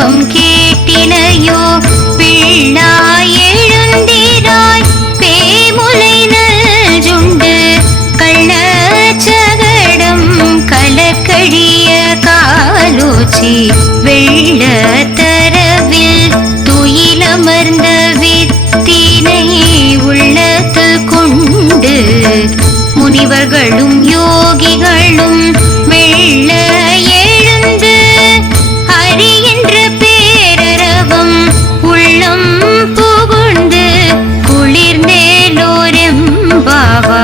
தவம் கேட்டிலையோ பிள்ளாய் எழுந்திராய் பேமுலை நல்ஜுண்டு கள்ளச்சகடம் கலக்கழிய காலோச்சி வெள்ள தரவில் துயிலமர்ந்த வித்தினை உள்ளத்து கொண்டு முனிவர்களும் யோகிகளும் மெல்ல எழுந்து ஹரி என்ற பேரரவம் உள்ளம் புகுந்து குளிர்ந்தேலோரெம்பாவா.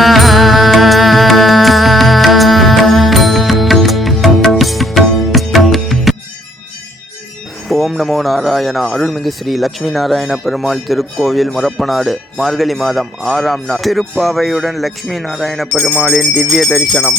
ஓம் நமோ நாராயணா. அருள்மிகு ஸ்ரீ லட்சுமி நாராயண பெருமாள் திருக்கோவில் முரப்பநாடு. மார்கழி மாதம் 6ஆம் நாள் திருப்பாவையுடன் லட்சுமி நாராயண பெருமாளின் திவ்ய தரிசனம்.